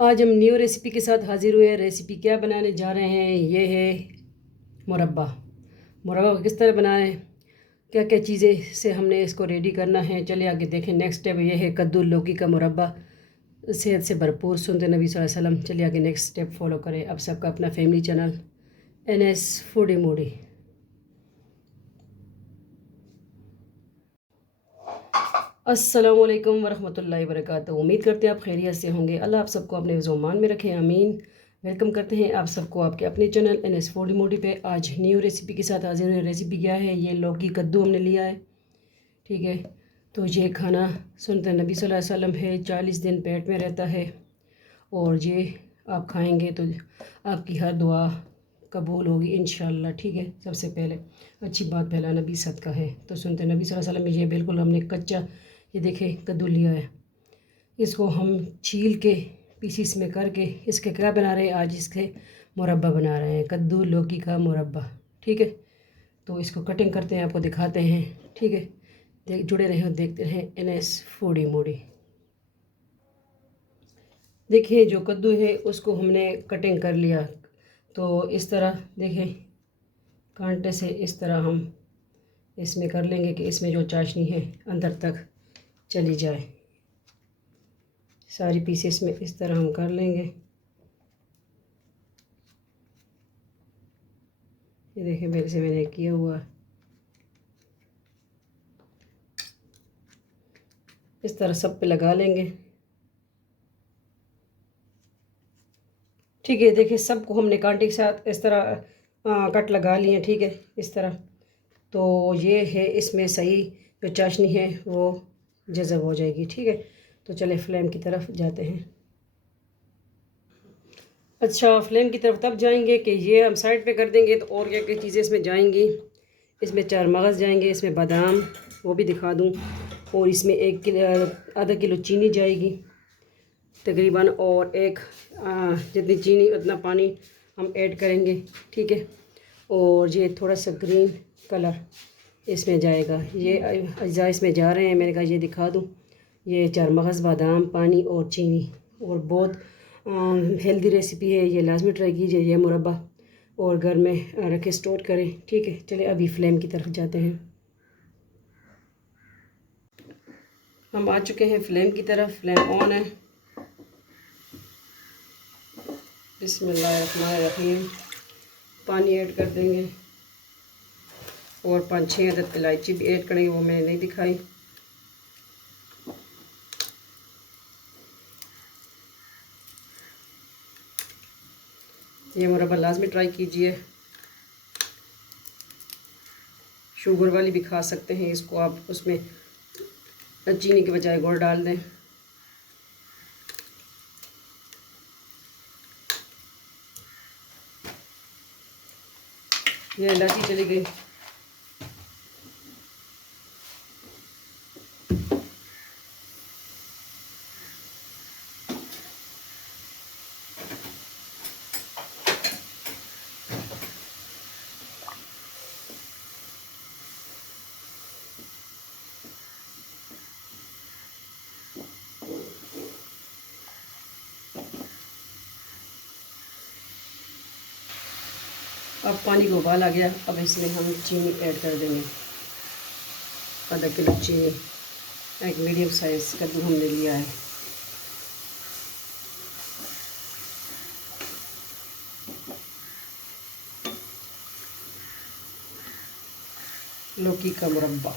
आज हम new recipe के साथ हाजिर हुए हैं। रेसिपी क्या बनाने जा रहे हैं, ये है मुरब्बा। मुरब्बा को किस तरह बनाएं, क्या क्या चीज़ें से हमने इसको रेडी करना है, चलिए आगे देखें। नेक्स्ट स्टेप ये है कद्दू लौकी का मुरब्बा, सेहत से भरपूर, सुनते नबी सल्लल्लाहु अलैहि वसल्लम। चलिए आगे नेक्स्ट स्टेप फॉलो करें। अब सबका अपना family channel NS foodie Moody. अस्सलाम वालेकुम वरहमतुल्लाहि वबरकातुहू। उम्मीद करते हैं आप खैरियत से होंगे। अल्लाह आप सबको अपने ज़ुमान में रखें, आमीन। वेलकम करते हैं आप सबको आपके अपने चैनल NS फूडी मूडी पे। आज न्यू रेसिपी के साथ हाजिर हुए। रेसिपी क्या है, ये लौकी कद्दू हमने लिया है, ठीक है। तो ये खाना सुन्नत नबी सल्लल्लाहु अलैहि वसल्लम है, 40 दिन पेट में रहता है और ये आप खाएँगे तो आपकी हर दुआ कबूल होगी इंशाअल्लाह, ठीक है। सबसे पहले अच्छी बात फैलाना भी सदका है। तो सुनते नबी सल्लल्लाहु अलैहि वसल्लम, ये बिल्कुल हमने कच्चा, ये देखें कद्दू लिया है, इसको हम छील के पीसीस में करके इसके क्या बना रहे हैं, आज इसके मुरब्बा बना रहे हैं, कद्दू लौकी का मुरब्बा, ठीक है। तो इसको कटिंग करते हैं, आपको दिखाते हैं, ठीक है। जुड़े रहें और देखते रहें NS फूडी मूडी। देखिए जो कद्दू है उसको हमने कटिंग कर लिया, तो इस तरह देखें कांटे से इस तरह हम इसमें कर लेंगे कि इसमें जो चाशनी है अंदर तक चली जाए। सारी पीसेस में इस तरह हम कर लेंगे। ये देखिए मेरे से मैंने किया हुआ, इस तरह सब पे लगा लेंगे, ठीक है। देखिए सबको हमने कांटे के साथ इस तरह कट लगा लिए, ठीक है, इस तरह। तो ये है इसमें सही जो चाशनी है वो जज़ब हो जाएगी, ठीक है। तो चले फ्लेम की तरफ जाते हैं। अच्छा, फ्लेम की तरफ तब जाएंगे कि ये हम साइड पे कर देंगे, तो और क्या क्या चीज़ें इसमें जाएंगी। इसमें 4 मगज़ जाएंगे, इसमें बादाम, वो भी दिखा दूँ, और इसमें 1 किलो आधा किलो चीनी जाएगी तकरीबन, और एक जितनी चीनी उतना पानी हम ऐड करेंगे, ठीक है। और ये थोड़ा सा ग्रीन कलर इसमें जाएगा। ये अज्जा इसमें जा रहे हैं, मैंने कहा ये दिखा दूँ। ये 4 मगज़, बादाम, पानी और चीनी, और बहुत हेल्दी रेसिपी है, ये लाजमी ट्राई कीजिए ये मुरब्बा, और घर में रखे स्टोर करें, ठीक है। चलिए अभी फ्लेम की तरफ जाते हैं। हम आ चुके हैं फ्लेम की तरफ, फ्लेम ऑन है। बिस्मिल्लाहिर्रहमानिर्रहीम। पानी ऐड कर देंगे और 5-6 अदद इलायची भी ऐड करेंगे, वो मैंने नहीं दिखाई। ये मुरब्बा लाजमी ट्राई कीजिए। शुगर वाली भी खा सकते हैं इसको, आप उसमें चीनी के बजाय गुड़ डाल दें। ये इलायची चली गई। अब पानी को उबाल आ गया, अब इसमें हम चीनी ऐड कर देंगे। आधा किलो चीनी, एक मीडियम साइज़ कद्दू हमने लिया है। लौकी का मुरब्बा,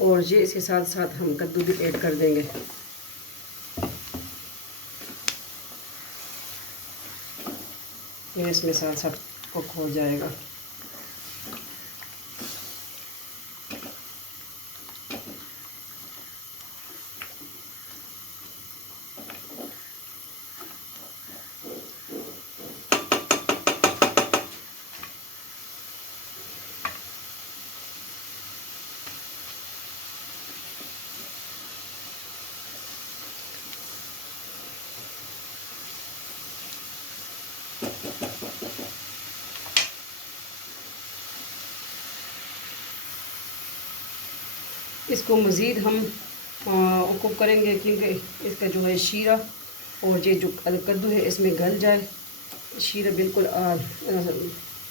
और ये इसके साथ साथ हम कद्दू भी ऐड कर देंगे। ये इसमें साथ साथ कुक हो जाएगा। इसको मज़ीद हम कुक करेंगे, क्योंकि इसका जो है शीरा और ये जो कद्दू है इसमें गल जाए, शीरा बिल्कुल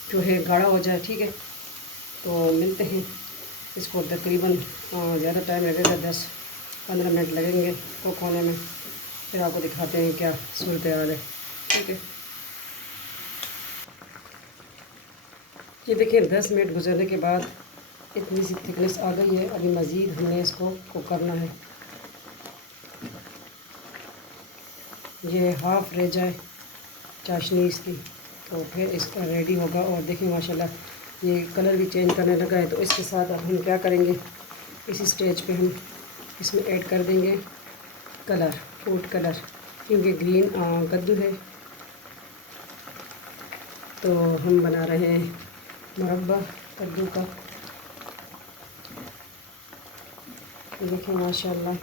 जो है गाढ़ा हो जाए। ठीक है, तो मिलते हैं। इसको तकरीबन ज़्यादा टाइम लगेगा, 10-15 मिनट लगेंगे कुक होने में। फिर आपको दिखाते हैं क्या सूरत हाल है। ठीक है, ये देखिए 10 मिनट गुजरने के बाद इतनी सी थिकनेस आ गई है। अभी मज़ीद हमने इसको कुक करना है। ये हाफ़ रह जाए चाशनी इसकी, तो फिर इसका रेडी होगा। और देखिए माशाल्लाह ये कलर भी चेंज करने लगा है। तो इसके साथ अब हम क्या करेंगे, इसी स्टेज पे हम इसमें ऐड कर देंगे कलर, फूड कलर, क्योंकि ग्रीन कद्दू है। तो हम बना रहे हैं मुरब्बा कद्दू का। देखिए माशाल्लाह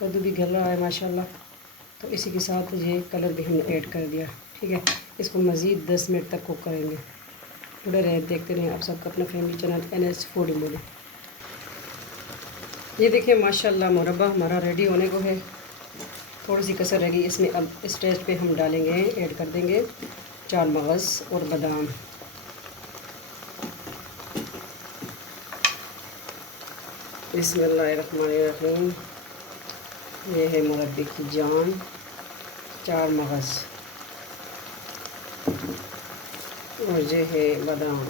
कद्दू भी गल रहा है माशाल्लाह। तो इसी के साथ ये कलर भी हमने ऐड कर दिया। ठीक है, इसको मज़ीद 10 मिनट तक कुक करेंगे। जुड़े रहे, देखते रहें आप सबका अपना फैमिली चैनल NS फूडी मोडी। ये देखिए माशाल्लाह मुरब्बा हमारा रेडी होने को है। थोड़ी सी कसर रहेगी इसमें। अब इस स्टेज पे हम डालेंगे, ऐड कर देंगे चार मगज़ और बादाम। बिस्मिल्लाहिर्रहमानिर्रहीम। ये है मुरब्बे की जान, चार मगज़ और ये है बादाम।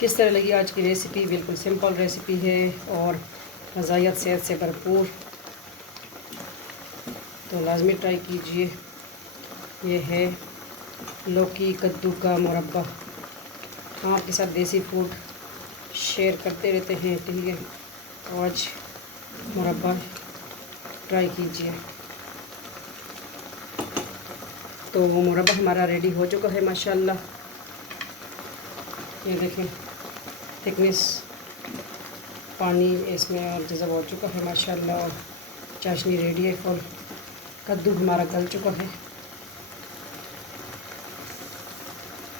किस तरह लगी आज की रेसिपी? बिल्कुल सिंपल रेसिपी है और ग़िज़ाइयत सेहत से भरपूर। तो लाजमी ट्राई कीजिए। ये है लौकी कद्दू का मुरब्बा। हम आपके साथ देसी फूड शेयर करते रहते हैं। ठीक है, तो आज मुरब्बा ट्राई कीजिए। तो वो मुरब्बा हमारा रेडी हो चुका है माशाल्लाह। ये देखें थिकनेस, पानी इसमें और जज़ब हो चुका है माशाल्लाह। और चाशनी रेडी है फुल। कद्दू हमारा गल चुका है।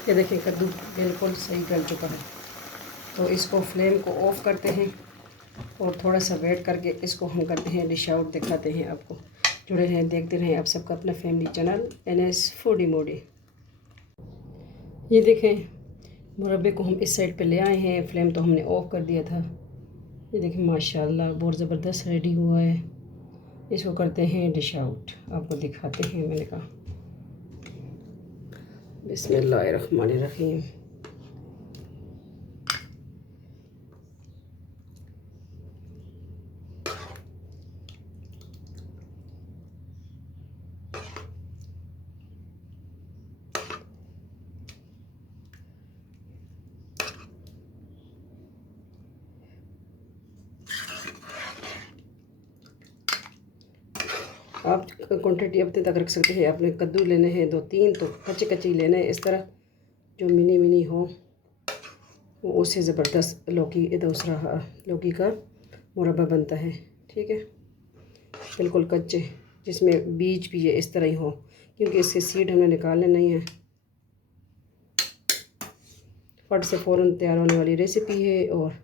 ये देखें कद्दू बिल्कुल सही गल चुका है। तो इसको फ्लेम को ऑफ़ करते हैं और थोड़ा सा वेट करके इसको हम करते हैं डिश आउट, दिखाते हैं आपको। जुड़े रहें, देखते रहें आप सबका अपना फैमिली चैनल NS फूडी मोडी। ये देखें मुरब्बे को हम इस साइड पे ले आए हैं। फ्लेम तो हमने ऑफ़ कर दिया था। ये देखें माशाल्लाह बहुत ज़बरदस्त रेडी हुआ है। इसको करते हैं डिश आउट, आपको दिखाते हैं। मैंने कहा बिस्मिल्लाहिर्रहमानिर्रहीम। आप क्वांटिटी अपने तक रख सकते हैं। आपने कद्दू लेने हैं 2-3 तो कच्चे कच्चे लेने हैं, इस तरह जो मिनी मिनी हो। वो उससे ज़बरदस्त दूसरा लौकी का मुरब्बा बनता है। ठीक है, बिल्कुल कच्चे, जिसमें बीज भी है इस तरह ही हो, क्योंकि इसके सीड हमें निकालने नहीं है। फट से फ़ौरन तैयार होने वाली रेसिपी है। और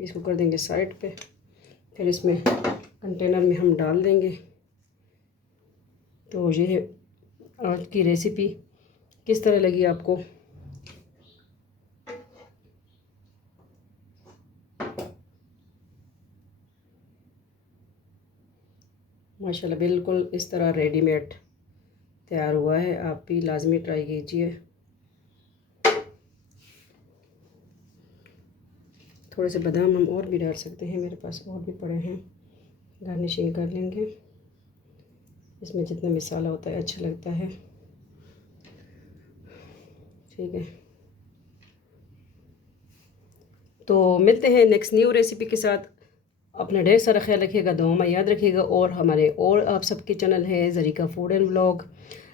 इसको कर देंगे साइड पे। फिर इसमें कंटेनर में हम डाल देंगे। तो ये है आज की रेसिपी। किस तरह लगी आपको? माशाल्लाह बिल्कुल इस तरह रेडीमेड तैयार हुआ है। आप भी लाजमी ट्राई कीजिए। थोड़े से बादाम हम और भी डाल सकते हैं, मेरे पास और भी पड़े हैं। गार्निशिंग कर लेंगे। इसमें जितना मसाला होता है अच्छा लगता है। ठीक है, तो मिलते हैं नेक्स्ट न्यू रेसिपी के साथ। अपना ढेर सारा ख्याल रखिएगा, दुआ में याद रखिएगा। और हमारे और आप सबके चैनल है Zarika food and vlog,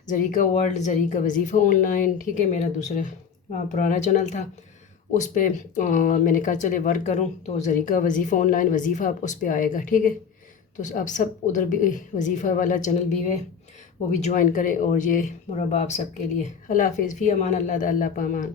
Zarika world, Zarika वजीफ़ा ऑनलाइन। ठीक है, मेरा दूसरा पुराना चैनल था, उस पर मैंने कहा चले वर्क करूं, तो ज़रीका वजीफ़ा ऑनलाइन, वजीफ़ा उस पर आएगा। ठीक है, तो आप सब उधर भी वजीफ़ा वाला चैनल भी है, वो भी ज्वाइन करें और ये मुरब्बा आप सबके लिए। अल्लाह हाफ़िज़, फ़ी अमान अल्लाह, अल्लाह पामान।